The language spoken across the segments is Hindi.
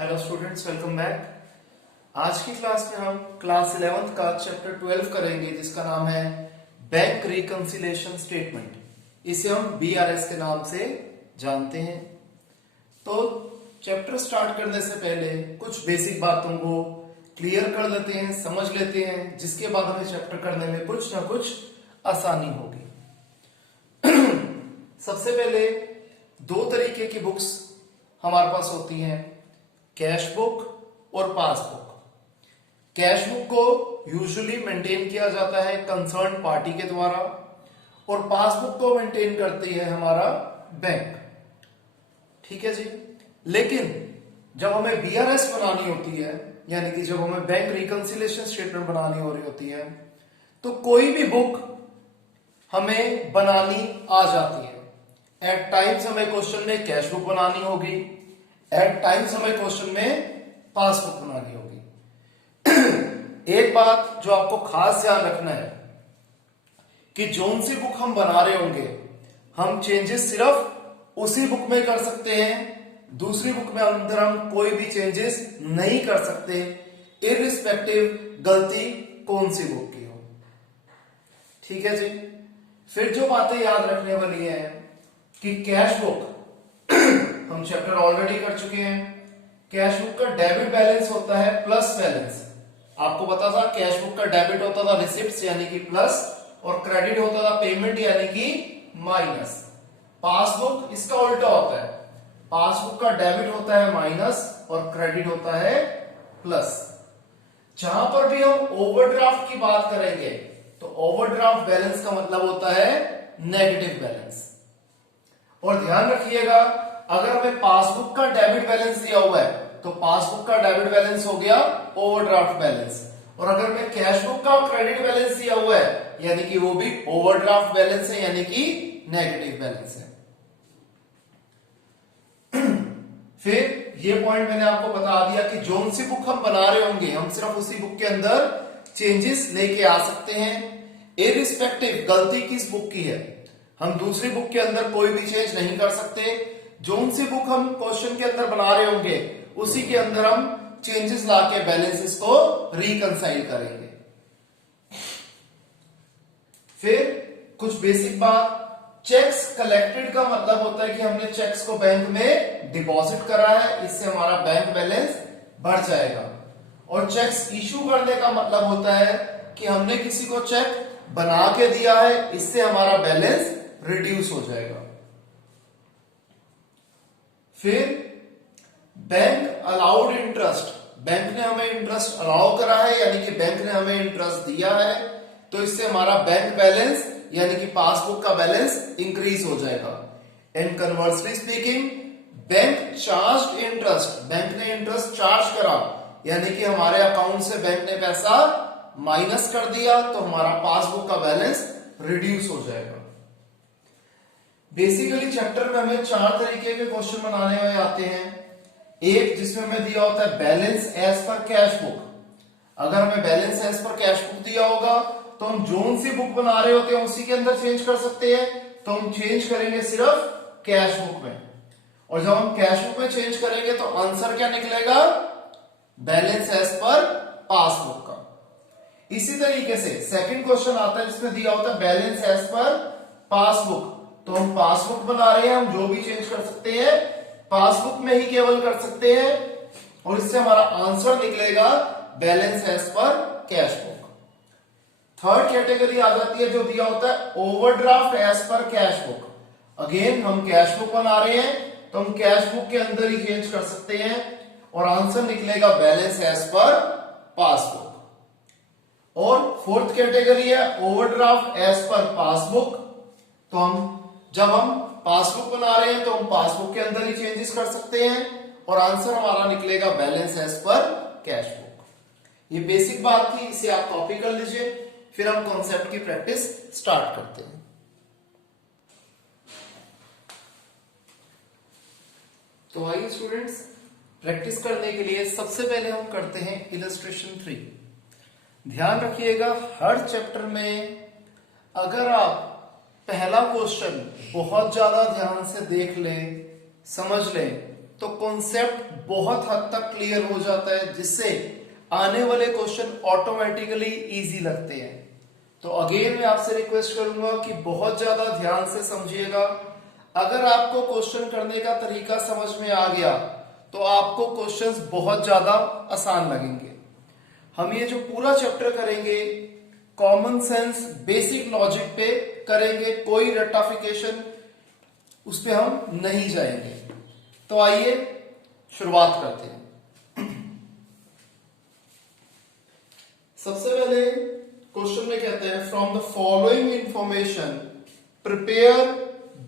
Hello students, welcome back. आज की क्लास में हम क्लास 11th का चैप्टर 12 करेंगे जिसका नाम है बैंक रिकंसिलिएशन स्टेटमेंट। इसे हम बीआरएस के नाम से जानते हैं। तो चैप्टर स्टार्ट करने से पहले कुछ बेसिक बातों को क्लियर कर लेते हैं, समझ लेते हैं, जिसके बाद हमें चैप्टर करने में कुछ ना कुछ आसानी होगी। सबसे पहले दो तरीके की बुक्स हमारे पास होती हैं, कैश बुक और पासबुक। कैश बुक को यूजुअली मेंटेन किया जाता है कंसर्न पार्टी के द्वारा और पासबुक को मेंटेन करती है हमारा बैंक। ठीक है जी। लेकिन जब हमें बीआरएस बनानी होती है, यानी कि जब हमें बैंक रिकंसिलिएशन स्टेटमेंट बनानी हो रही होती है, तो कोई भी बुक हमें बनानी आ जाती है। एट टाइम्स हमें क्वेश्चन में कैश बुक बनानी होगी, एट टाइम्स हमें क्वेश्चन में पासबुक बनानी होगी। एक बात जो आपको खास ध्यान रखना है कि जोन सी बुक हम बना रहे होंगे, हम चेंजेस सिर्फ उसी बुक में कर सकते हैं, दूसरी बुक में अंदर हम कोई भी चेंजेस नहीं कर सकते, इररिस्पेक्टिव गलती कौन सी बुक की हो। ठीक है जी। फिर जो बातें याद रखने वाली है कि कैश बुक हम चैप्टर ऑलरेडी कर चुके हैं। कैश बुक का डेबिट बैलेंस होता है प्लस बैलेंस। आपको पता था कैश बुक का डेबिट होता था रिसिप्ट्स यानी कि प्लस, और क्रेडिट होता था पेमेंट यानी कि माइनस। पासबुक इसका उल्टा होता है, पासबुक का डेबिट होता है माइनस और क्रेडिट होता है प्लस। जहां पर भी हम ओवरड्राफ्ट की बात करेंगे तो ओवरड्राफ्ट बैलेंस का मतलब होता है नेगेटिव बैलेंस। और ध्यान रखिएगा, अगर हमें पासबुक का डेबिट बैलेंस दिया हुआ है तो पासबुक का डेबिट बैलेंस हो गया ओवरड्राफ्ट बैलेंस, और अगर मैं कैश बुक का क्रेडिट बैलेंस दिया हुआ है यानी कि वो भी ओवरड्राफ्ट बैलेंस है, यानी कि नेगेटिव बैलेंस है। फिर ये पॉइंट मैंने आपको बता दिया कि जोन सी बुक हम बना रहे होंगे, हम सिर्फ उसी बुक के अंदर चेंजेस लेके आ सकते हैं, इररिस्पेक्टिव गलती किस बुक की है। हम दूसरी बुक के अंदर कोई भी चेंज नहीं कर सकते। जोन सी बुक हम क्वेश्चन के अंदर बना रहे होंगे उसी के अंदर हम चेंजेस लाके बैलेंसेस को रिकंसाइल करेंगे। फिर कुछ बेसिक बात, चेक्स कलेक्टेड का मतलब होता है कि हमने चेक्स को बैंक में डिपॉजिट करा है, इससे हमारा बैंक बैलेंस बढ़ जाएगा। और चेक्स इशू करने का मतलब होता है कि हमने किसी को चेक बना के दिया है, इससे हमारा बैलेंस रिड्यूस हो जाएगा। फिर बैंक अलाउड इंटरेस्ट, बैंक ने हमें इंटरेस्ट अलाउ करा है यानी कि बैंक ने हमें इंटरेस्ट दिया है, तो इससे हमारा बैंक बैलेंस यानी कि पासबुक का बैलेंस इंक्रीज हो जाएगा। And conversely speaking, bank charge interest, bank ने इंटरेस्ट चार्ज करा यानी कि हमारे अकाउंट से बैंक ने पैसा माइनस कर दिया, तो हमारा पासबुक का बैलेंस रिड्यूस हो जाएगा। बेसिकली चैप्टर में हमें चार तरीके के क्वेश्चन बनाने हुए आते हैं। एक जिसमें हमें दिया होता है balance as per cash book. अगर हमें balance as per cash book दिया होगा तो हम जोन सी बुक बना रहे होते हैं उसी के अंदर चेंज कर सकते हैं, तो हम चेंज करेंगे सिर्फ कैश बुक में। और जब हम कैश बुक में चेंज करेंगे तो आंसर क्या निकलेगा, बैलेंस एज पर पासबुक का। इसी तरीके से सेकंड क्वेश्चन आता है जिसमें दिया होता है बैलेंस एज पर पासबुक, तो हम पासबुक बना रहे हैं, हम जो भी चेंज कर सकते हैं पासबुक में ही केवल कर सकते हैं, और इससे हमारा आंसर निकलेगा balance as per cash book. Third category आ जाती है जो दिया होता है overdraft as per cash book. Again हम कैश बुक बना रहे हैं तो हम कैश बुक के अंदर ही चेंज कर सकते हैं और आंसर निकलेगा बैलेंस एज पर पासबुक। और फोर्थ कैटेगरी है ओवरड्राफ्ट एज पर पासबुक, तो हम जब हम पासबुक बना रहे हैं तो हम पासबुक के अंदर ही चेंजेस कर सकते हैं और आंसर हमारा निकलेगा balance as per cash book. ये बेसिक बात थी, इसे आप कॉपी कर लीजिए, फिर हम कॉन्सेप्ट की प्रैक्टिस स्टार्ट करते हैं। तो आइए स्टूडेंट्स, प्रैक्टिस करने के लिए सबसे पहले हम करते हैं इलस्ट्रेशन 3। ध्यान रखिएगा, हर चैप्टर में अगर आप पहला क्वेश्चन बहुत ज्यादा ध्यान से देख लें, समझ लें, तो कॉन्सेप्ट बहुत हद तक क्लियर हो जाता है, जिससे आने वाले क्वेश्चन ऑटोमेटिकली इजी लगते हैं। तो अगेन मैं आपसे रिक्वेस्ट करूंगा कि बहुत ज्यादा ध्यान से समझिएगा। अगर आपको क्वेश्चन करने का तरीका समझ में आ गया तो आपको क्वेश्चंस बहुत ज्यादा आसान लगेंगे। हम ये जो पूरा चैप्टर करेंगे कॉमन सेंस बेसिक लॉजिक पे करेंगे, कोई रट्टाफिकेशन उस पे हम नहीं जाएंगे। तो आइए शुरुआत करते हैं। सबसे पहले क्वेश्चन में कहते हैं from the following information prepare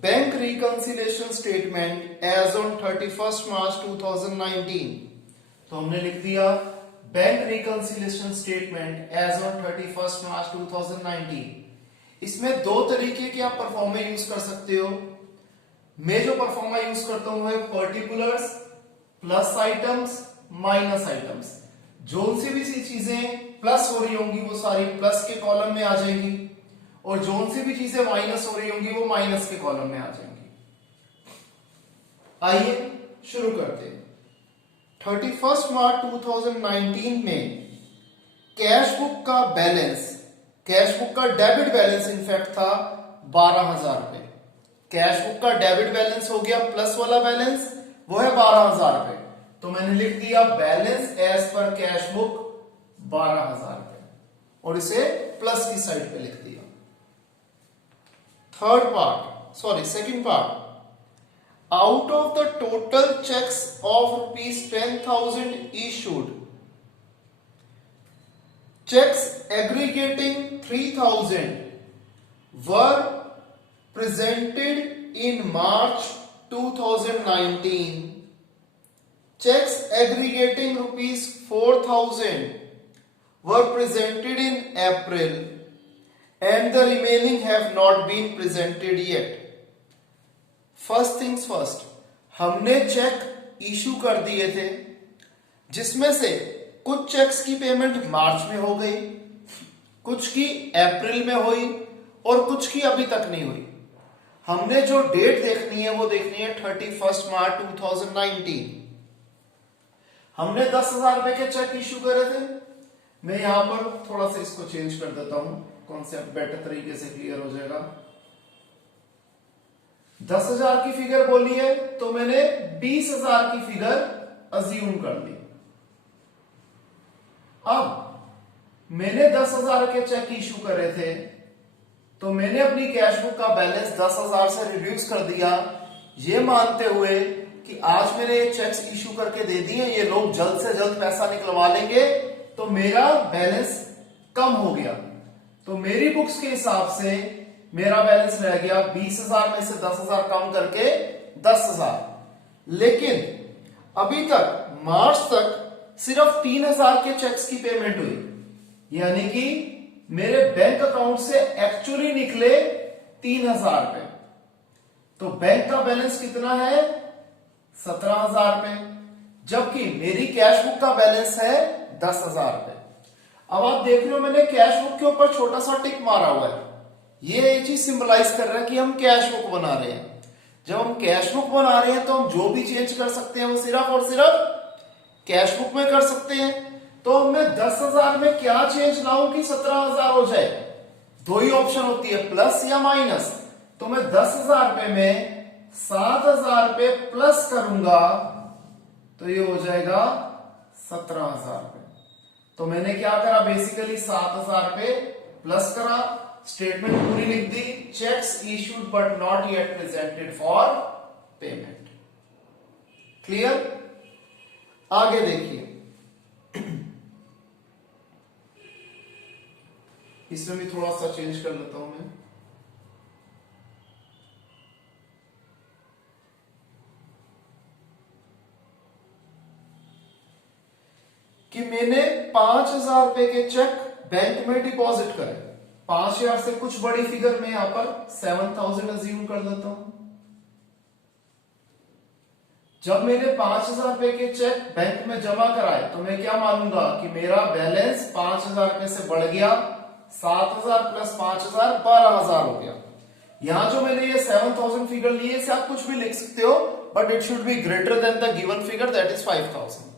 bank reconciliation statement as on 31 March 2019। तो हमने लिख दिया bank reconciliation statement as on 31 March 2019। इसमें दो तरीके के आप परफॉर्मा यूज कर सकते हो। मैं जो परफॉर्मा यूज करता हूं है particulars, plus items, minus items. जो सी भी चीजें प्लस हो रही होंगी वो सारी प्लस के कॉलम में आ जाएंगी, और जो सी भी चीजें माइनस हो रही होंगी वो माइनस के कॉलम में आ जाएंगी। आइए शुरू करते हैं। 31 मार्च 2019 में कैश बुक का बैलेंस, कैश बुक का डेबिट बैलेंस इनफैक्ट था 12,000 रुपए। कैश बुक का डेबिट बैलेंस हो गया, प्लस वाला बैलेंस वो है 12,000 रुपए। तो मैंने लिख दिया balance as per cash book 12,000 रुपए और इसे प्लस की साइड पे लिख दिया। Second part, out of the total cheques of ₹10,000 issued, checks aggregating 3,000 were presented in March 2019. Checks aggregating ₹4,000 were presented in April and the remaining have not been presented yet. First things first, हमने चेक इशू कर दिए थे जिसमें से कुछ चेक्स की पेमेंट मार्च में हो गई, कुछ की अप्रैल में हुई और कुछ की अभी तक नहीं हुई। हमने जो डेट देखनी है वो देखनी है 31 मार्च 2019। हमने 10,000 रुपए के चेक इशू करे थे। मैं यहां पर थोड़ा सा इसको चेंज कर देता हूं, कॉन्सेप्ट बेटर तरीके से क्लियर हो जाएगा। 10,000 की फिगर बोली है तो मैंने 20,000 की फिगर अज्यूम कर ली। अब मैंने 10,000 के चेक इशू करे थे तो मैंने अपनी कैश बुक का बैलेंस 10,000 से रिड्यूस कर दिया, ये मानते हुए कि आज मैंने ये चेक्स इशू करके दे दिए, ये लोग जल्द से जल्द पैसा निकलवा लेंगे तो मेरा बैलेंस कम हो गया। तो मेरी बुक्स के हिसाब से मेरा बैलेंस रह गया 20,000 में से 10,000 कम करके 10,000। लेकिन अभी तक मार्च तक सिर्फ 3,000 के चेक्स की पेमेंट हुई, यानी कि मेरे बैंक अकाउंट से एक्चुअली निकले 3,000 रुपए। तो बैंक का बैलेंस कितना है 17,000 रुपए, जबकि मेरी कैश बुक का बैलेंस है 10,000 रुपए। अब आप देख रहे हो मैंने कैश बुक के ऊपर छोटा सा टिक मारा हुआ है, ये चीज सिंबलाइज कर रहा है कि हम कैश बुक बना रहे हैं। जब हम कैश बुक बना रहे हैं तो हम जो भी चेंज कर सकते हैं वो सिर्फ और सिर्फ कैश बुक में कर सकते हैं। तो मैं 10,000 में क्या चेंज लाऊं कि 17,000 हो जाए? दो ही ऑप्शन होती है, प्लस या माइनस। तो मैं 10,000 रुपए में 7,000 रुपए प्लस करूंगा तो ये हो जाएगा 17,000 रुपए। तो मैंने क्या करा, बेसिकली 7,000 रुपए प्लस करा, स्टेटमेंट पूरी लिख दी, cheques issued but not yet presented for payment. Clear? आगे देखिए, इसमें भी थोड़ा सा चेंज कर लेता हूं मैं। कि मैंने 5,000 रुपए के चेक बैंक में डिपॉजिट करे। 5,000 से कुछ बड़ी फिगर में यहां पर 7,000 अज्यूम कर देता हूं। जब मैंने 5,000 रुपए के चेक बैंक में जमा कराए तो मैं क्या मानूंगा कि मेरा बैलेंस 5,000 रुपए से बढ़ गया, 7,000 प्लस 5,000 12,000 हो गया। यहां जो मैंने ये 7,000 फिगर लिए इसे आप कुछ भी लिख सकते हो, but it should be greater than the given figure that is 5000।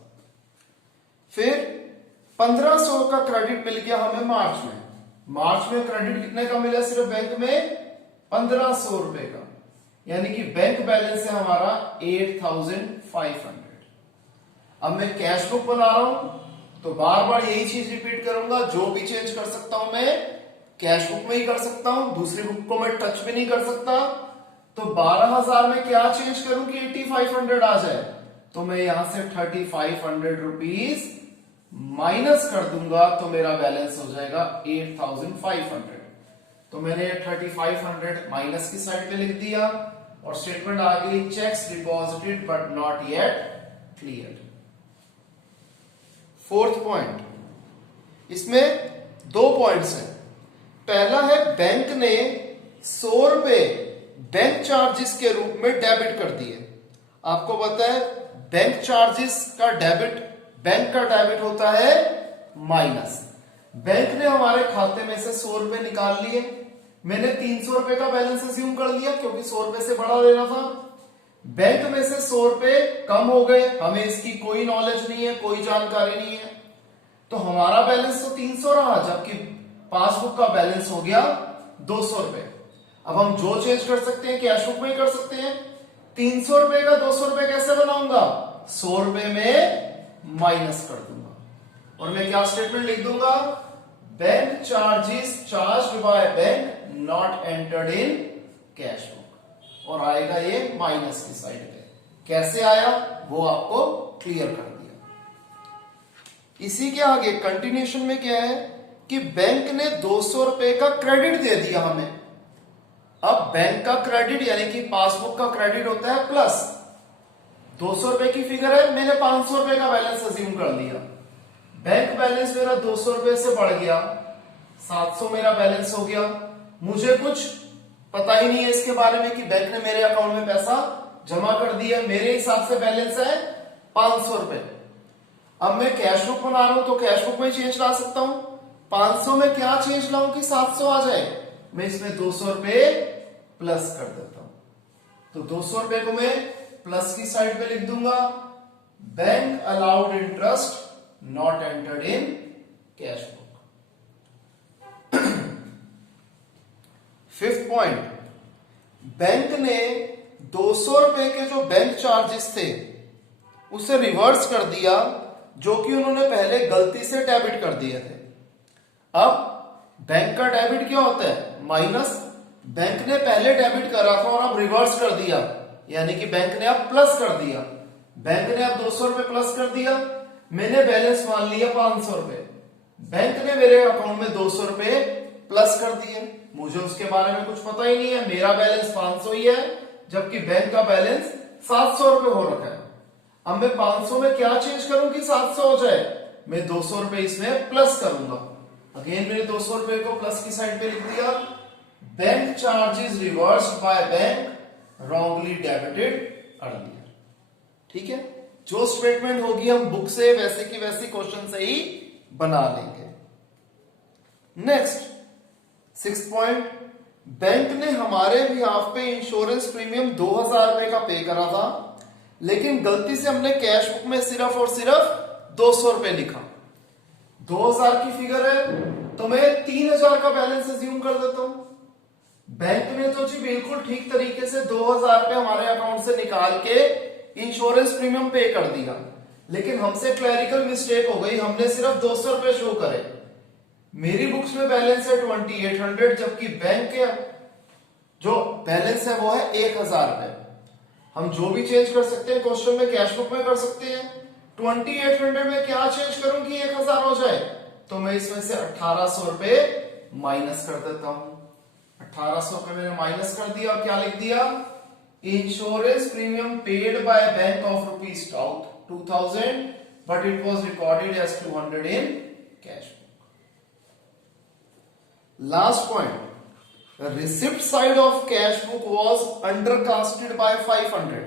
फिर 1500 का क्रेडिट मिल गया हमें मार्च में। मार्च में क्रेडिट कितने का मिला सिर्फ बैंक में? 1500 रुपए का, यानी कि बैंक बैलेंस है हमारा 8500। अब मैं कैश बुक बना रहा हूं तो बार बार यही चीज रिपीट करूंगा, जो भी चेंज कर सकता हूं मैं कैश बुक में ही कर सकता हूं, दूसरी बुक को मैं टच भी नहीं कर सकता। तो 12000 में क्या चेंज करूं कि 8500 आ जाए? तो मैं यहां से 3500 रुपीज माइनस कर दूंगा तो मेरा बैलेंस हो जाएगा 8500। तो मैंने 3500 माइनस की साइड पे लिख दिया और स्टेटमेंट आ गई checks deposited but not yet clear. Fourth point, इसमें 2 पॉइंट्स हैं। पहला है बैंक ने 100 रुपए बैंक चार्जेस के रूप में डेबिट कर दिए। आपको पता है बैंक चार्जेस का डेबिट, बैंक का डेबिट होता है माइनस। बैंक ने हमारे खाते में से 100 रुपए निकाल लिए, मैंने 300 रुपए का बैलेंस अज्यूम कर लिया क्योंकि 100 रुपए से बड़ा लेना था। बैंक में से 100 रुपए कम हो गए, हमें इसकी कोई नॉलेज नहीं है, कोई जानकारी नहीं है, तो हमारा बैलेंस तो 300 रहा, जबकि पासबुक का बैलेंस हो गया 200 रुपए। अब हम जो चेंज कर सकते हैं कैश बुक में ही कर सकते हैं। 300 रुपए का 200 रुपए कैसे बनाऊंगा? 100 रुपए में माइनस कर दूंगा और मैं क्या स्टेटमेंट लिख दूंगा? Bank charges charged by bank not entered in cash book, और आएगा ये माइनस की साइड पे। कैसे आया वो आपको क्लियर कर दिया। इसी के आगे कंटिन्यूशन में क्या है कि बैंक ने 200 रुपए का क्रेडिट दे दिया हमें। अब बैंक का क्रेडिट यानी कि पासबुक का क्रेडिट होता है प्लस। 200 रुपए की फिगर है, मैंने 500 रुपए का बैलेंस अज्यूम कर लिया। बैंक बैलेंस मेरा 200 रुपए से बढ़ गया, 700 मेरा बैलेंस हो गया। मुझे कुछ पता ही नहीं है इसके बारे में कि बैंक ने मेरे अकाउंट में पैसा जमा कर दिया। मेरे हिसाब से बैलेंस है 500 रुपए। अब मैं कैश बुक बना रहा हूं तो कैश बुक में चेंज ला सकता हूं। 500 में क्या चेंज लाऊं कि 700 आ जाए? मैं इसमें 200 रुपए प्लस कर देता हूं। तो 200 रुपए को मैं प्लस की साइड पे लिख दूंगा, bank allowed interest not entered in cash book. Fifth point, bank ने 200 रुपए के जो बैंक चार्जेस थे उसे रिवर्स कर दिया, जो कि उन्होंने पहले गलती से डेबिट कर दिए थे। अब बैंक का डेबिट क्या होता है? माइनस। बैंक ने पहले डेबिट करा था और अब रिवर्स कर दिया, यानी कि बैंक ने अब प्लस कर दिया। बैंक ने अब 200 रुपए प्लस कर दिया, मैंने बैलेंस मान लिया 500 रुपए। बैंक ने मेरे अकाउंट में 200 रुपए प्लस कर दिए, मुझे उसके बारे में कुछ पता ही नहीं है, मेरा बैलेंस 500 ही है, जबकि बैंक का बैलेंस 700 रुपए हो रखा है। अब मैं 500 में क्या चेंज करूं कि 700 हो जाए? मैं 200 रुपए इसमें प्लस करूंगा। अगेन मैंने 200 रुपए को प्लस की साइड पे लिख दिया, bank charges reversed by bank wrongly debited earlier. ठीक है, जो स्टेटमेंट होगी हम बुक से वैसे की वैसी क्वेश्चन से ही बना लेंगे। नेक्स्ट 6th पॉइंट, बैंक ने हमारे बिहाफ पे इंश्योरेंस प्रीमियम 2000 रुपए का पे करा था, लेकिन गलती से हमने कैश बुक में सिर्फ और सिर्फ 200 रुपए लिखा। 2000 की फिगर है तो मैं 3000 का बैलेंस अज्यूम कर देता हूं। बैंक ने तो जी बिल्कुल ठीक तरीके से 2000 रुपए हमारे अकाउंट से निकाल के इंश्योरेंस प्रीमियम पे कर दिया, लेकिन हमसे क्लरिकल मिस्टेक हो गई, हमने सिर्फ 200 रुपए शो करे। मेरी बुक्स में बैलेंस है 2800, जबकि बैंक के जो बैलेंस है वो है 1000 रुपए। हम जो भी चेंज कर सकते हैं क्वेश्चन में कैश बुक में कर सकते हैं। 2800 में क्या चेंज करूं कि 1000 हो जाए? तो मैं इसमें से 1800 रुपए माइनस कर देता हूं। 1800 रुपए मैंने माइनस कर दिया और क्या लिख दिया? Insurance premium paid by bank of rupees 2000, but it was recorded as 200 in cash book. Last point, receipt side of cash book was undercasted by 500।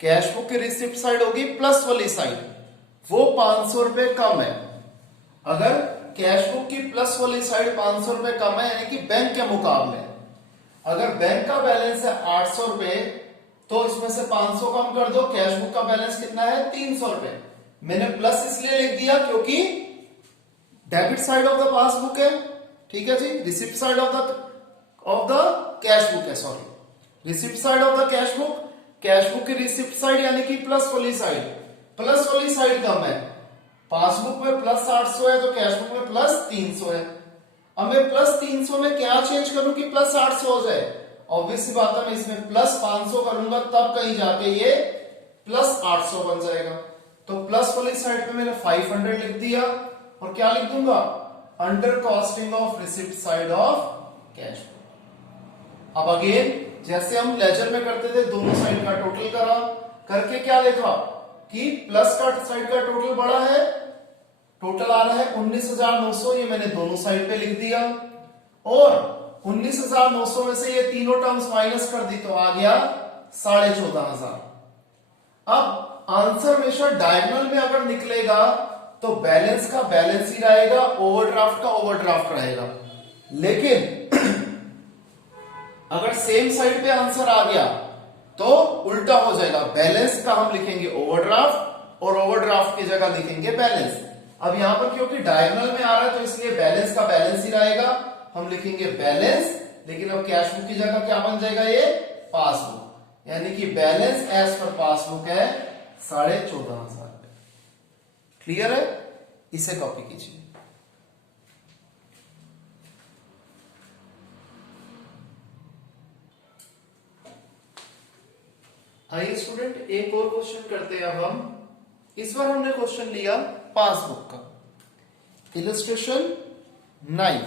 Cash book की रिसिप्ट साइड होगी प्लस वाली साइड, वो 500 रुपए कम है। अगर कैश बुक की प्लस वाली साइड 500 रुपए कम है, यानी कि बैंक के मुकाबले, अगर बैंक का बैलेंस है 800 रुपए तो इसमें से 500 कम कर दो, कैश बुक का बैलेंस कितना है 300 रुपए। मैंने प्लस इसलिए लिख दिया क्योंकि debit side of the passbook है, ठीक है जी, receipt side of the cash book है, sorry receipt side of the cash book की रिसिप्ट साइड यानी कि प्लस वाली साइड कम है। पासबुक में प्लस 800 है तो कैश बुक में प्लस 300 है। अब मैं प्लस 300 में क्या चेंज करूं कि प्लस 800 हो जाए? ऑब्वियस सी बात है, मैं इसमें प्लस 500 करूंगा तब कहीं जाके ये प्लस 800 बन जाएगा। तो प्लस वाली साइड पे मैंने 500 लिख दिया और क्या लिख दूंगा, under costing of receipt side of cash book. अब अगेन जैसे हम लेजर में करते थे, दोनों साइड का टोटल करा, करके क्या देखा कि प्लस का साइड का टोटल बड़ा है, टोटल आ रहा है 19,900, ये मैंने दोनों साइड पे लिख दिया। और 19,900 में से ये तीनों टर्म्स माइनस कर दी तो आ गया 14,500। अब आंसर हमेशा डायगोनल में अगर निकलेगा तो बैलेंस का बैलेंस ही रहेगा, ओवरड्राफ्ट का ओवरड्राफ्ट रहेगा। लेकिन अगर सेम साइड पे आंसर आ गया तो उल्टा हो जाएगा, बैलेंस का हम लिखेंगे ओवरड्राफ्ट और ओवरड्राफ्ट की जगह लिखेंगे बैलेंस। अब यहां पर क्योंकि डायगोनल में आ रहा है तो इसलिए बैलेंस का बैलेंस ही रहेगा, हम लिखेंगे बैलेंस। लेकिन अब कैश बुक की जगह क्या बन जाएगा, ये पासबुक, यानी कि बैलेंस एज पर पासबुक है 14,500। क्लियर है? इसे कॉपी कीजिए। आइए स्टूडेंट एक और क्वेश्चन करते हैं अब हम। इस बार हमने क्वेश्चन लिया पासबुक का। इलस्ट्रेशन 9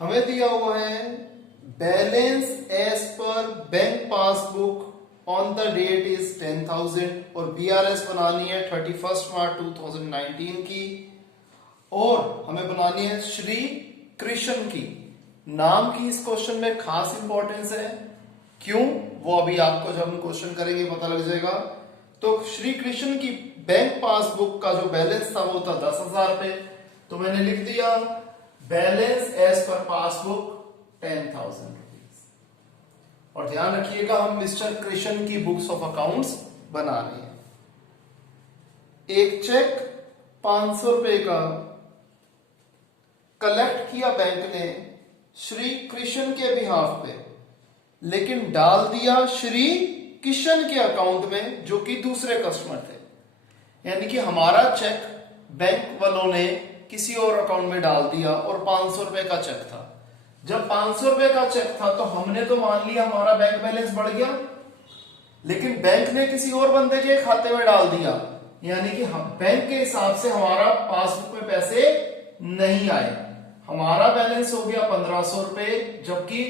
हमें दिया हुआ है balance as per bank passbook on the date is 10,000 और बीआरएस बनानी है 31 मार्च 2019 की, और हमें बनानी है श्री कृष्ण की। नाम की इस क्वेश्चन में खास इंपॉर्टेंस है, क्यों वो अभी आपको जब हम क्वेश्चन करेंगे पता लग जाएगा। तो श्री कृष्ण की बैंक पासबुक का जो बैलेंस था वो था 10,000 रुपए, तो मैंने लिख दिया balance as per passbook 10,000 rupees. और ध्यान रखिएगा हम मिस्टर कृष्ण की बुक्स ऑफ अकाउंट्स बना रहे हैं। एक चेक 500 रुपए का कलेक्ट किया बैंक ने श्री कृष्ण के बिहाफ पे, लेकिन डाल दिया श्री किशन के अकाउंट में जो कि दूसरे कस्टमर थे। यानी कि हमारा चेक बैंक वालों ने किसी और अकाउंट में डाल दिया और 500 रुपए का चेक था। जब 500 रुपए का चेक था तो हमने तो मान लिया हमारा बैंक बैलेंस बढ़ गया, लेकिन बैंक ने किसी और बंदे के खाते में डाल दिया, यानी कि हम बैंक के हिसाब से हमारा पासबुक में पैसे नहीं आए। हमारा बैलेंस हो गया 1,500 रुपए, जबकि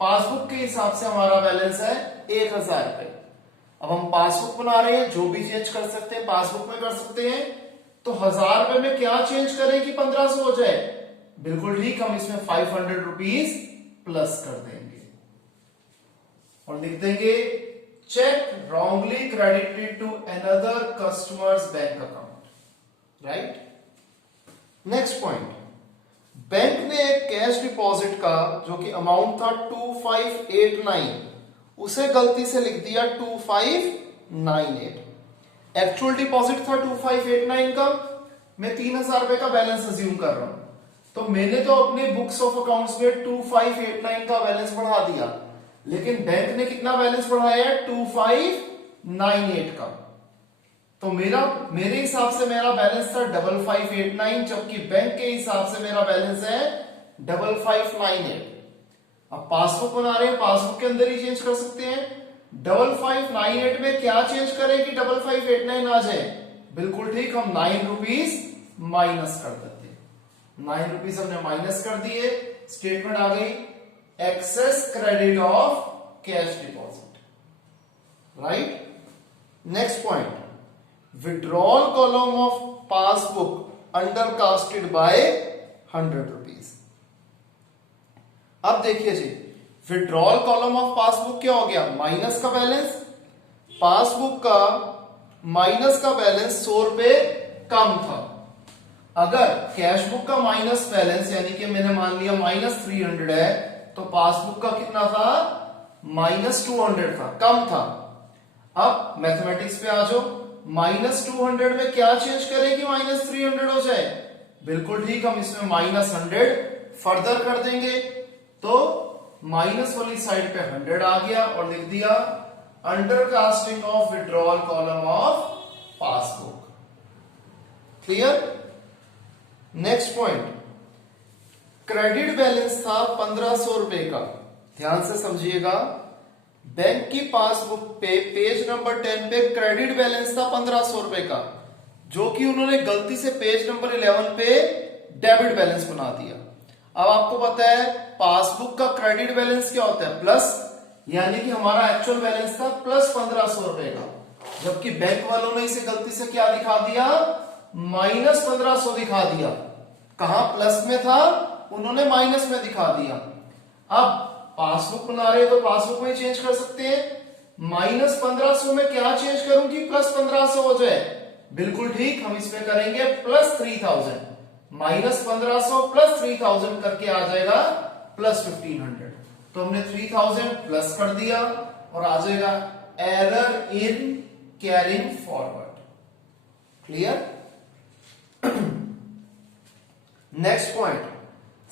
पासबुक के हिसाब से हमारा बैलेंस है 1,000 रुपए। अब हम पासबुक बना रहे हैं, जो भी चेंज कर सकते हैं पासबुक में कर सकते हैं। तो 1,000 रुपए में क्या चेंज करें कि 1,500 हो जाए? बिल्कुल ठीक, हम इसमें 500 रुपीज प्लस कर देंगे और लिख देंगे cheque wrongly credited to another customer's bank account. Right. Next point, bank ने एक कैश डिपॉजिट का जो कि अमाउंट था 2589, उसे गलती से लिख दिया 2598। एक्चुअल डिपॉजिट था 2589 का, मैं 3,000 रुपए का बैलेंस अज्यूम कर रहा हूं, तो मैंने तो अपने बुक्स ऑफ अकाउंट्स में 2589 का बैलेंस बढ़ा दिया, लेकिन बैंक ने कितना बैलेंस बढ़ाया है 2598 का। तो मेरे हिसाब से मेरा बैलेंस था 5589, जबकि बैंक के हिसाब से मेरा बैलेंस है 5598। अब पासबुक बना रहे हैं, पासबुक के अंदर ही चेंज कर सकते हैं। 5598 में क्या चेंज करें कि 5589 आ जाए? बिल्कुल ठीक, हम 9 रुपीज माइनस कर देते हैं। 9 रुपीज हमने माइनस कर दिए, स्टेटमेंट आ गई excess credit of cash deposit. Right. Next point, withdrawal column of passbook under casted by 100 rupees. अब देखिए जी, विड्रॉल कॉलम ऑफ पासबुक क्या हो गया? माइनस का बैलेंस, पासबुक का माइनस का बैलेंस 100 रुपए कम था। अगर कैश बुक का माइनस बैलेंस यानी कि मैंने मान लिया -300 है, तो पासबुक का कितना था? -200 था, कम था। अब मैथमेटिक्स पे आ जाओ, -200 में क्या चेंज करें कि -300 हो जाए? बिल्कुल ठीक, हम इसमें -100 फर्दर कर देंगे तो माइनस वाली साइड पे 100 आ गया और लिख दिया under casting of withdrawal column of passbook. Clear? Next point, credit balance था 1500 रुपए का। ध्यान से समझिएगा, बैंक की पासबुक पे पेज नंबर 10 पे क्रेडिट बैलेंस था 1500 रुपए का, जो कि उन्होंने गलती से पेज नंबर 11 पे डेबिट बैलेंस बना दिया। अब आपको पता है पासबुक का क्रेडिट बैलेंस क्या होता है? प्लस, यानी कि हमारा एक्चुअल बैलेंस था प्लस 1500 रुपए का, जबकि बैंक वालों ने इसे गलती से क्या दिखा दिया? -1500 दिखा दिया। कहां प्लस में था, उन्होंने माइनस में दिखा दिया। अब पासबुक बना रहे तो पासबुक में चेंज कर सकते हैं। -1500 में क्या चेंज करूं कि +1500 हो जाए? बिल्कुल ठीक, हम इसमें करेंगे +3000। -1500 +3000 करके आ जाएगा +1500। तो हमने 3000 प्लस कर दिया और आ जाएगा error in carrying forward. Clear? Next point,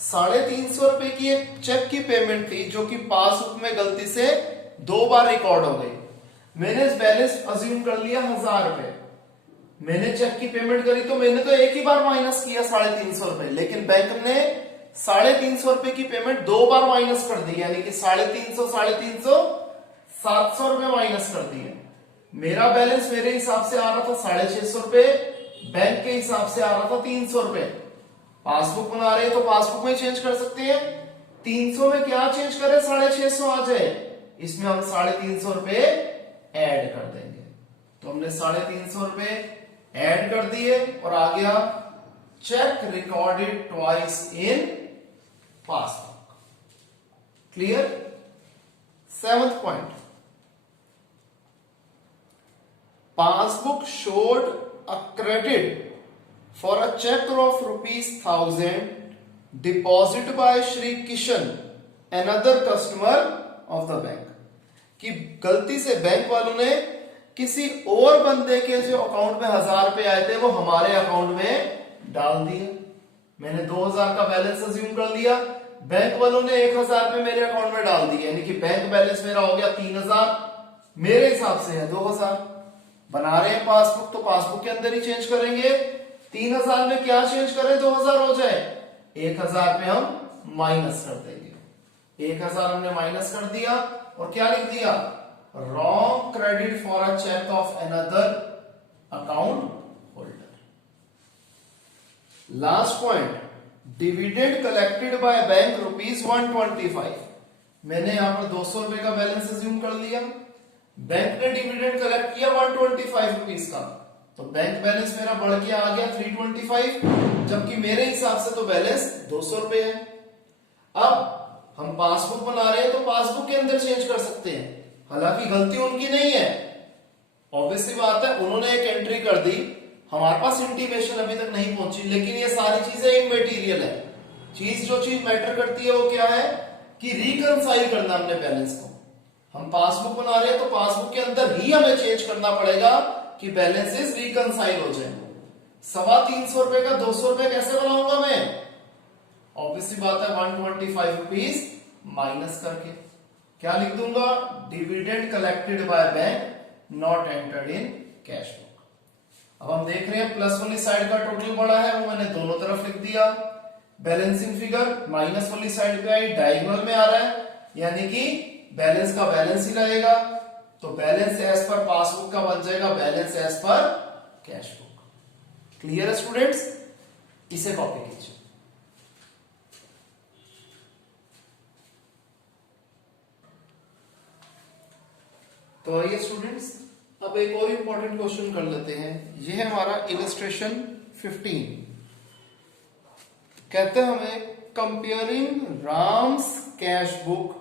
350 रुपए की एक चेक की पेमेंट थी जो कि पासबुक में गलती से 2 बार रिकॉर्ड हो गई। मैंने इस बैलेंस अज्यूम कर लिया 1000 रुपए। मैंने चेक की पेमेंट करी तो मैंने तो एक ही बार माइनस किया 350 रुपए, लेकिन बैंक ने 350 रुपए की पेमेंट 2 बार माइनस कर दी, यानी कि 350 700 रुपए माइनस कर दिए। मेरा बैलेंस मेरे हिसाब से आ रहा था 650 रुपए, बैंक के हिसाब से आ रहा था 300 रुपए। पासबुक बना रहे तो पासबुक में चेंज कर सकते हैं। 300 में क्या चेंज करें? 650 आ जाए, इसमें हम 350 रुपए ऐड कर देंगे। तो हमने 350 रुपए ऐड कर दिए और आ गया cheque recorded twice in passbook. Clear? 7th point, passbook showed a credit for a check of ₹1000 deposit by Shri Kishan, another customer of the bank। कि गलती से बैंक वालों ने किसी और बंदे के जो अकाउंट में 1000 रुपए आए थे वो हमारे अकाउंट में डाल दिए। मैंने 2000 का बैलेंस अज्यूम कर लिया, बैंक वालों ने 1000 रुपए मेरे अकाउंट में डाल दिए, यानी कि बैंक बैलेंस मेरा हो गया 3000, मेरे हिसाब से है 2000। बना रहे हैं पासबुक तो पासबुक के अंदर ही चेंज करेंगे। 3000 में क्या चेंज करें 2000 हो जाए? 1000 पे हम माइनस कर देंगे। 1000 हमने माइनस कर दिया और क्या लिख दिया? Wrong credit for a cheque of another account holder. Last point, dividend collected by bank ₹125। मैंने यहां पर 200 रुपए का बैलेंस अज्यूम कर लिया, बैंक ने डिविडेंड कलेक्ट किया 125 रुपीज का, तो बैंक बैलेंस मेरा बढ़ के आ गया 325, जबकि मेरे हिसाब से तो बैलेंस 200 रुपए है। अब हम पासबुक बना रहे हैं तो पासबुक के अंदर चेंज कर सकते हैं, हालांकि गलती उनकी नहीं है, ऑब्वियसली बात है, उन्होंने एक एंट्री कर दी, हमारे पास इंटीमेशन अभी तक नहीं पहुंची, लेकिन ये सारी चीजें इमैटेरियल है। जो चीज मैटर करती है वो क्या है कि रिकंसाइल करना हमने बैलेंस को। हम पासबुक बना रहे हैं तो पासबुक के अंदर ही हमें चेंज करना पड़ेगा कि बैलेंसेस रिकंसाइल हो जाए। 350 रुपए का 200 रुपए कैसे बनाऊंगा मैं? ऑब्वियसली बात है 125 रुपीज माइनस करके क्या लिख दूंगा? Dividend collected by bank not entered in cash book. अब हम देख रहे हैं प्लस वाली साइड का टोटल बड़ा है, वो मैंने दोनों तरफ लिख दिया। बैलेंसिंग फिगर माइनस वाली साइड पे आई, डायगोनल में आ रहा है, यानी कि बैलेंस का बैलेंस ही रहेगा, तो बैलेंस एज पर पासबुक का बन जाएगा balance as per cash book. Clear है स्टूडेंट्स? इसे कॉपी कीजिए। तो आइए स्टूडेंट्स, अब एक और इंपॉर्टेंट क्वेश्चन कर लेते हैं। यह है हमारा इलस्ट्रेशन 15। कहते हैं हमें comparing Ram's cash book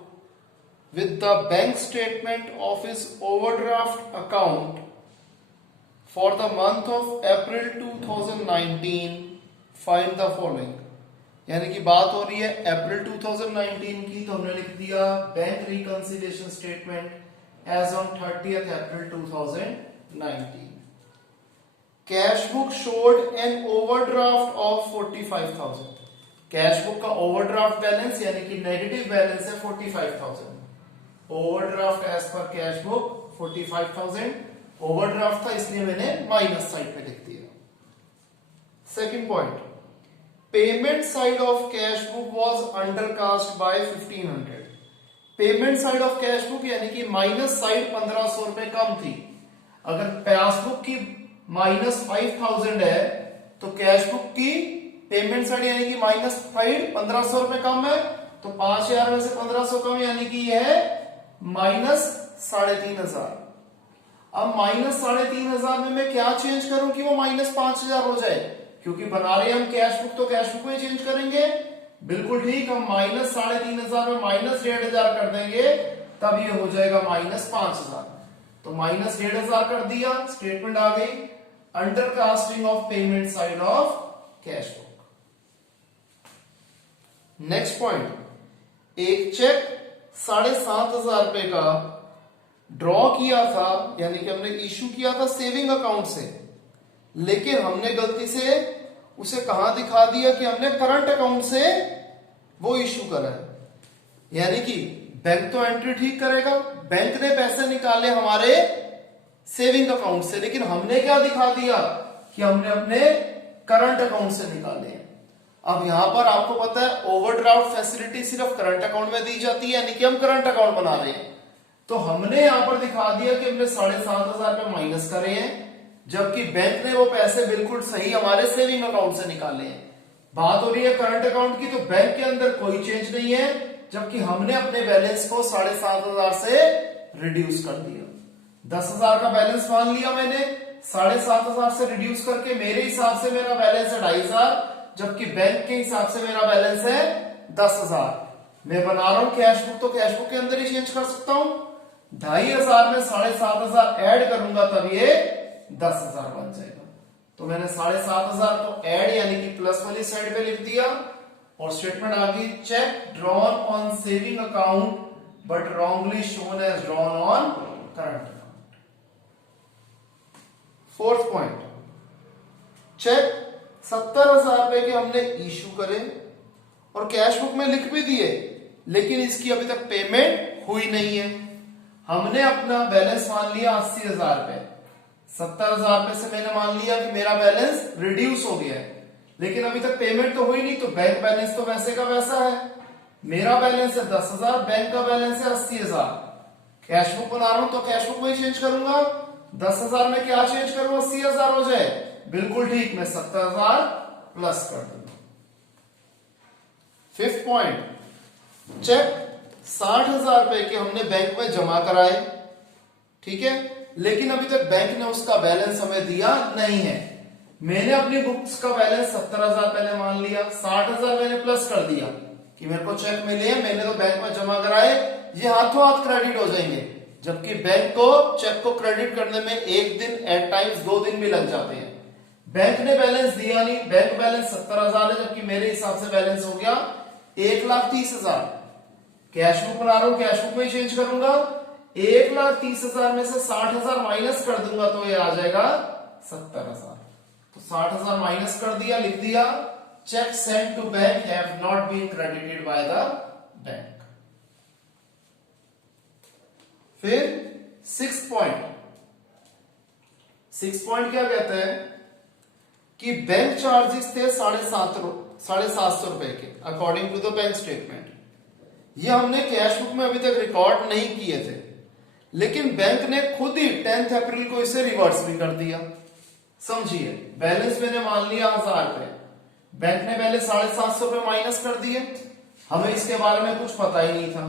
with the bank statement of his overdraft account for the month of April 2019, find the following. यानी कि बात हो रही है अप्रैल 2019 की, तो हमने लिख दिया bank reconciliation statement as on 30th April 2019। Cash book showed an overdraft of 45,000। Cash book का ओवरड्राफ्ट बैलेंस यानी कि नेगेटिव बैलेंस है 45,000। Overdraft as per cash book 45,000 overdraft था, इसलिए मैंने माइनस साइड पे लिख दिया। Second point, payment side of cash book was undercast by 1500। Payment side of cash book यानी कि माइनस साइड 1500 रुपए कम थी। अगर पासबुक की माइनस 5,000 है तो कैश बुक की पेमेंट साइड यानी कि माइनस साइड 1500 रुपए कम है, तो 5,000 में से 1500 कम यानी कि यह है माइनस 3,500। अब माइनस 3,500 में मैं क्या चेंज करूं कि वो माइनस 5,000 हो जाए, क्योंकि बना रहे हम कैश बुक तो कैश बुक में चेंज करेंगे। बिल्कुल ठीक, हम माइनस 3,500 में माइनस 1,500 कर देंगे, तब ये हो जाएगा माइनस 5,000। तो माइनस 1,500 कर दिया, स्टेटमेंट आ गई undercasting of payment side of cash book. Next point, एक चेक 7,500 रुपए का ड्रॉ किया था, यानी कि हमने इश्यू किया था सेविंग अकाउंट से, लेकिन हमने गलती से उसे कहां दिखा दिया कि हमने करंट अकाउंट से वो इश्यू करा है। यानी कि बैंक तो एंट्री ठीक करेगा, बैंक ने पैसे निकाले हमारे सेविंग अकाउंट से, लेकिन हमने क्या दिखा दिया कि हमने अपने करंट अकाउंट से निकाले हैं। अब यहां पर आपको पता है ओवरड्राफ्ट फैसिलिटी सिर्फ करंट अकाउंट में दी जाती है, यानी कि हम करंट अकाउंट बना रहे हैं। तो हमने यहां पर दिखा दिया कि हमने 7,500 रुपए माइनस करे हैं, जबकि बैंक ने वो पैसे बिल्कुल सही हमारे सेविंग अकाउंट से निकाले हैं। बात हो रही है करंट अकाउंट की, तो बैंक के अंदर कोई चेंज नहीं है, जबकि हमने अपने बैलेंस को 7,500 से रिड्यूस कर दिया। 10,000 का बैलेंस मान लिया मैंने, 7,500 से रिड्यूस करके मेरे हिसाब से मेरा बैलेंस है 2,500, जबकि बैंक के हिसाब से मेरा बैलेंस है 10,000। मैं बना रहा हूं कैश बुक, तो कैश बुक के अंदर ही चेंज कर सकता हूं। 2,500 में 7,500 ऐड करूंगा तब ये 10,000 बन जाएगा। तो मैंने 7,500 को ऐड यानी कि प्लस वाली साइड पे लिख दिया, और स्टेटमेंट आ गई cheque drawn on saving account but wrongly shown as drawn on current account. Fourth point, cheque 70,000 रुपए के हमने इश्यू करे और कैश बुक में लिख भी दिए, लेकिन इसकी अभी तक पेमेंट हुई नहीं है। हमने अपना बैलेंस मान लिया 80,000 रुपए, 70,000 रुपए से मैंने मान लिया कि मेरा बैलेंस रिड्यूस हो गया है, लेकिन अभी तक पेमेंट तो हुई नहीं, तो बैंक बैलेंस तो वैसे का वैसा है। मेरा बैलेंस है 10,000, बैंक का बैलेंस है 80,000। कैश बुक बना रहा हूं तो कैश बुक में चेंज करूंगा, 10,000 में क्या चेंज करूं 80,000 हो जाए। बिल्कुल ठीक, मैं 70,000 प्लस कर दूंगा। फिफ्थ पॉइंट, चेक 60,000 रुपए के हमने बैंक में जमा कराए, ठीक है, लेकिन अभी तक बैंक ने उसका बैलेंस हमें दिया नहीं है। मैंने अपनी बुक्स का बैलेंस 70,000 पहले मान लिया, 60,000 मैंने प्लस कर दिया कि मेरे को चेक मिले हैं, मैंने तो बैंक में जमा कराए, ये हाथों हाथ क्रेडिट हो जाएंगे, जबकि बैंक को चेक को क्रेडिट करने में 1 दिन, एट टाइम्स 2 दिन भी लग जाते हैं। बैंक ने बैलेंस दिया नहीं, बैंक बैलेंस 70,000 है, जबकि मेरे हिसाब से बैलेंस हो गया 1,30,000। कैश बुक बना रहा हूं, कैश बुक में चेंज करूंगा, 1,30,000 में से 60,000 माइनस कर दूंगा तो ये आ जाएगा 70,000। तो 60,000 माइनस कर दिया, लिख दिया cheque sent to bank have not been credited by the bank. फिर सिक्स पॉइंट क्या कहते हैं कि बैंक चार्जेस थे 750 रुपए के according to the bank statement. ये हमने कैश बुक में अभी तक रिकॉर्ड नहीं किए थे, लेकिन बैंक ने खुद ही 10 अप्रैल को इसे रिवर्स भी कर दिया। समझिए, बैलेंस मैंने मान लिया 1,000 रुपए, बैंक ने पहले 750 रुपए माइनस कर दिए, हमें इसके बारे में कुछ पता ही नहीं था।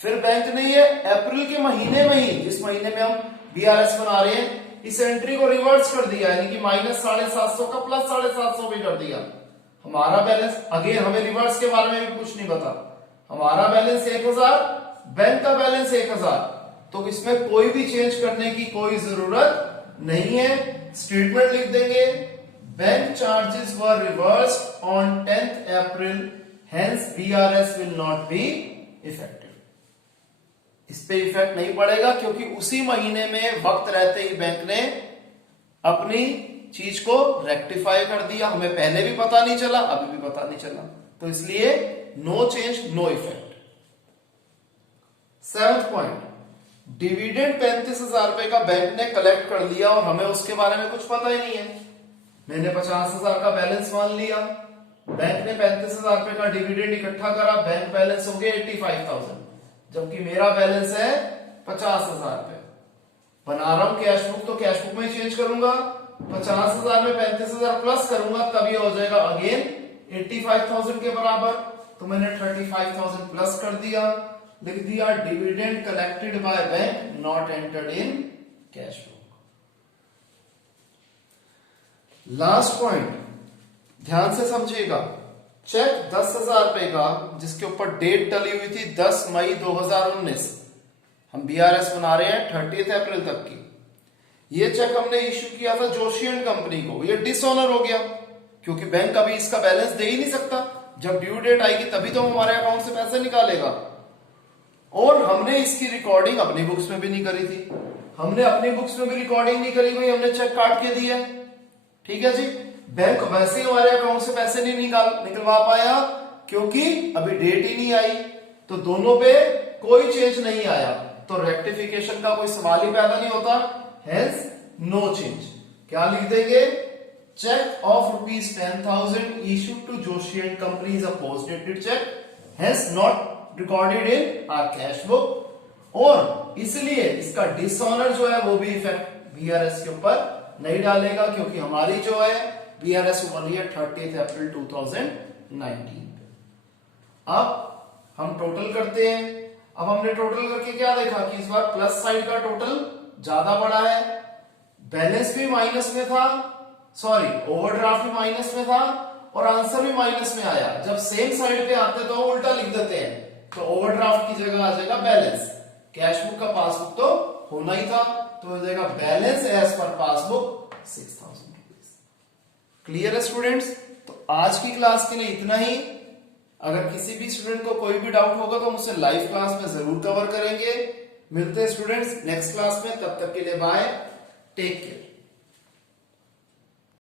फिर बैंक ने ये अप्रैल के महीने में ही, जिस महीने में हम बीआरएस बना रहे हैं, इस एंट्री को रिवर्स कर दिया, यानी कि माइनस 750 का प्लस 750 भी कर दिया। हमारा बैलेंस, अगेन हमें रिवर्स के बारे में भी कुछ नहीं पता, हमारा बैलेंस 1,000, बैंक का बैलेंस 1,000, तो इसमें कोई भी चेंज करने की कोई जरूरत नहीं है। स्टेटमेंट लिख देंगे bank charges were reversed on 10th April, hence BRS will not be effective. इस पे इफेक्ट नहीं पड़ेगा क्योंकि उसी महीने में वक्त रहते ही बैंक ने अपनी चीज को रेक्टिफाई कर दिया। हमें पहले भी पता नहीं चला, अभी भी पता नहीं चला, तो इसलिए no change no effect. 7th point, dividend 35,000 रुपए का बैंक ने कलेक्ट कर लिया और हमें उसके बारे में कुछ पता ही नहीं है। मैंने 50,000 का बैलेंस मान लिया, बैंक ने 35,000 रुपए का डिविडेंड इकट्ठा करा, बैंक बैलेंस हो गया 85,000, जबकि मेरा बैलेंस है 50,000 रुपए। बना रहा हूं कैश बुक, तो कैश बुक में चेंज करूंगा, 50,000 में 35,000 प्लस करूंगा, तब ये हो जाएगा अगेन 85,000 के बराबर। तो मैंने 35,000 प्लस कर दिया, लिख दिया dividend collected by bank not entered in cash book. Last point ध्यान से समझिएगा, चेक 10,000 रुपए का जिसके ऊपर डेट डली हुई थी 10 मई 2019, हम बीआरएस बना रहे हैं 30 अप्रैल तक की। ये चेक हमने इश्यू किया था जोशी एंड कंपनी को, ये डिसऑनर हो गया क्योंकि बैंक अभी इसका बैलेंस दे ही नहीं सकता। जब ड्यू डेट आएगी तभी तो हमारे अकाउंट से पैसे निकालेगा। और हमने इसकी रिकॉर्डिंग अपनी बुक्स में भी नहीं करी थी, हमने अपनी बुक्स में भी रिकॉर्डिंग नहीं करी हुई, हमने चेक काट के दिया। ठीक है जी, बैंक वैसे ही हमारे अकाउंट से पैसे नहीं निकलवा पाया क्योंकि अभी डेट ही नहीं आई, तो दोनों पे कोई चेंज नहीं आया, तो रेक्टिफिकेशन का कोई सवाल ही पैदा नहीं होता, हेंस नो चेंज। क्या लिख देंगे, cheque of ₹10,000 issued to Joshi and company is a post dated cheque, hence not recorded in our cash book, और इसलिए इसका डिसऑनर जो है वो भी इफेक्ट बीआरएस के ऊपर नहीं डालेगा क्योंकि हमारी जो है बीआरएस वाली है 30 अप्रैल 2019। अब हम टोटल करते हैं। अब हमने टोटल करके क्या देखा कि इस बार प्लस साइड का टोटल ज्यादा बड़ा है, बैलेंस भी माइनस में था, सॉरी ओवरड्राफ्ट भी माइनस में था और आंसर भी माइनस में आया। जब सेम साइड पे आते तो उल्टा लिख देते हैं, तो ओवरड्राफ्ट की जगह आ जाएगा बैलेंस, कैश बुक का पासबुक तो होना ही था, तो हो जाएगा balance as per passbook 6,000 rupees. Clear है स्टूडेंट्स? तो आज की क्लास के लिए इतना ही। अगर किसी भी स्टूडेंट को कोई भी डाउट होगा तो मुझसे लाइव क्लास में जरूर कवर करेंगे। मिलते हैं स्टूडेंट्स नेक्स्ट क्लास में, तब तक के लिए बाय, टेक केयर।